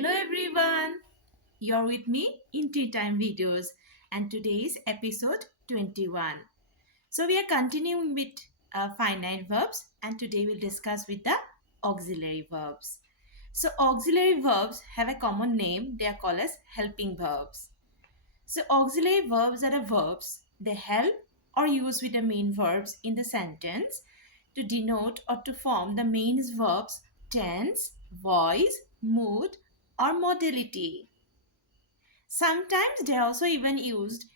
Hello everyone, you're with me in Tea Time Videos and today is episode 21. So we are continuing with finite verbs and today we'll discuss with the auxiliary verbs. So auxiliary verbs have a common name, they are called as helping verbs. So auxiliary verbs are the verbs, they help or use with the main verbs in the sentence to denote or to form the main verbs tense, voice, mood or modality. Sometimes they are also even used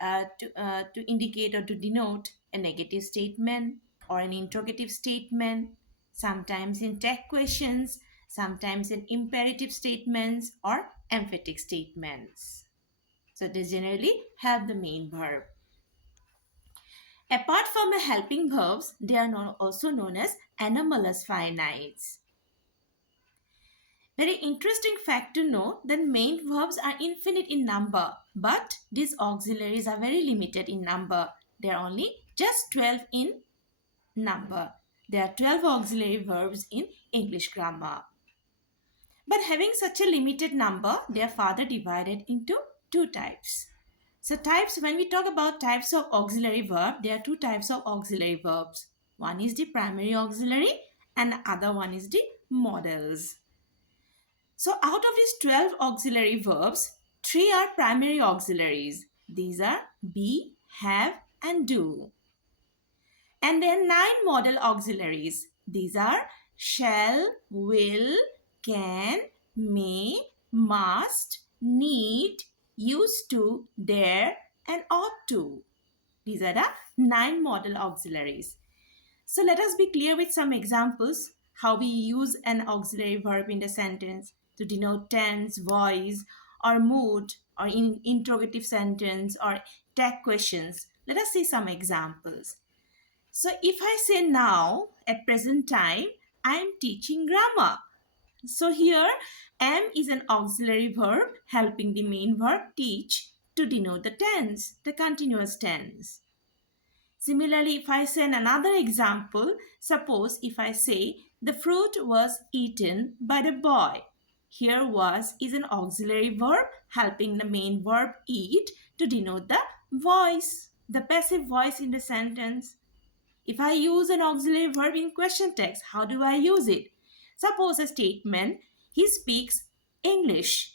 to indicate or to denote a negative statement or an interrogative statement, sometimes in tag questions, sometimes in imperative statements or emphatic statements. So they generally have the main verb. Apart from the helping verbs, they are also known as anomalous finites. Very interesting fact to know that main verbs are infinite in number, but these auxiliaries are very limited in number. They are only just 12 in number. There are 12 auxiliary verbs in English grammar. But having such a limited number, they are further divided into two types. So when we talk about types of auxiliary verb, there are two types of auxiliary verbs. One is the primary auxiliary and the other one is the modals. So out of these 12 auxiliary verbs, 3 are primary auxiliaries. These are be, have and do. And then 9 modal auxiliaries. These are shall, will, can, may, must, need, used to, dare and ought to. These are the 9 modal auxiliaries. So let us be clear with some examples how we use an auxiliary verb in the sentence to denote tense, voice, or mood, or in interrogative sentence, or tag questions. Let us see some examples. So if I say now, at present time, I am teaching grammar. So here, am is an auxiliary verb helping the main verb teach to denote the tense, the continuous tense. Similarly, if I say another example, suppose if I say the fruit was eaten by the boy. Here was is an auxiliary verb helping the main verb eat to denote the voice, the passive voice in the sentence. If I use an auxiliary verb in question text, how do I use it? Suppose a statement, he speaks English.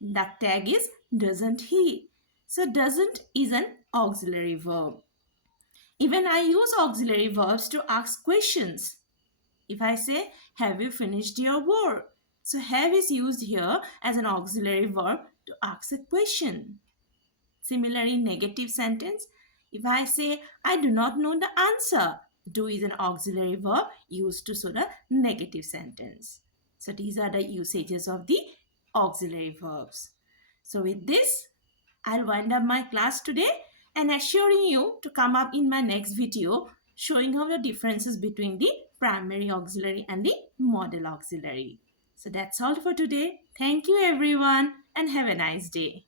The tag is doesn't he. So doesn't is an auxiliary verb. Even I use auxiliary verbs to ask questions. If I say, have you finished your work? So have is used here as an auxiliary verb to ask a question. Similarly, in negative sentence, if I say, I do not know the answer, do is an auxiliary verb used to show the negative sentence. So these are the usages of the auxiliary verbs. So with this, I'll wind up my class today and assuring you to come up in my next video showing how the differences between the primary auxiliary and the modal auxiliary. So that's all for today. Thank you everyone and have a nice day.